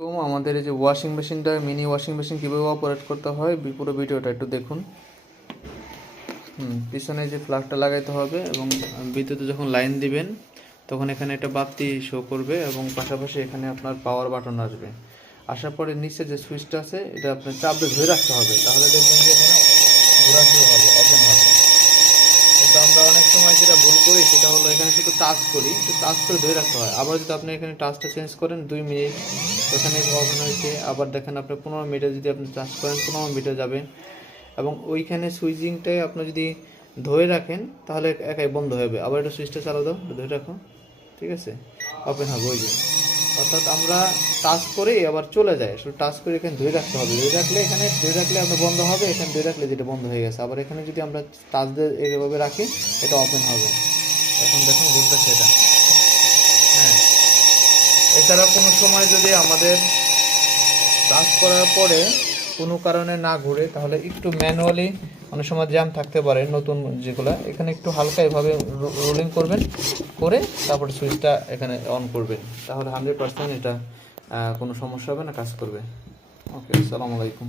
তো আমাদের এই যে ওয়াশিং মেশিনটা, মিনি ওয়াশিং মেশিন কীভাবে অপারেট করতে হয় পুরো ভিডিওটা একটু দেখুন। পিছনে যে প্লাগটা লাগাইতে হবে এবং বিদ্যুতে যখন লাইন দিবেন তখন এখানে একটা বাতি শো করবে এবং পাশাপাশি এখানে আপনার পাওয়ার বাটন আসবে। আসার পরে নিচে যে সুইচটা আছে এটা আপনার চাপ দিয়ে ধরে রাখতে হবে, তাহলে দেখবেন যে এখানে ঘোরা শুরু হবে, ওপেন হবে। কিন্তু আমরা অনেক সময় যেটা ভুল করি সেটা হলো এখানে শুধু টাচ করি, তো টাচ করে ধরে রাখতে হয়। আবার যদি আপনি এখানে টাচটা চেঞ্জ করেন 2 মিনিট, ওখানে ওপেন হয়েছে। আবার দেখেন আপনি 15 মিনিটে যদি আপনি টাচ করেন 15 মিনিটে যাবে। এবং ওইখানে সুইচিংটাই আপনি যদি ধরে রাখেন তাহলে একাই বন্ধ হবে। আবার এটা সুইচটা চালা দাও, ধরে রাখো, ঠিক আছে, ওপেন হবে ওই যে। অর্থাৎ আমরা টাচ করে আবার চলে যায়, শুধু টাচ করে এখানে ধরে রাখতে হবে। ধরে রাখলে এখানে ধরে রাখলে আপনার বন্ধ হবে, এখানে ধরে রাখলে যেটা বন্ধ হয়ে গেছে। আবার এখানে যদি আমরা টাচ দিয়ে এইভাবে রাখি এটা ওপেন হবে। এখন দেখুন ঘুরতেছে এটা। হ্যাঁ, এছাড়া কোনো সময় যদি আমাদের টাচ করার পরে কোনো কারণে না ঘুরে তাহলে একটু ম্যানুয়ালি অনেক সময় জ্যাম থাকতে পারে, নতুন যেগুলো এখানে একটু হালকা এভাবে রোলিং করবেন, করে তারপরে সুইচটা এখানে অন করবেন, তাহলে 100% এটা কোনো সমস্যা হবে না, কাজ করবে। ওকে, আসসালামু আলাইকুম।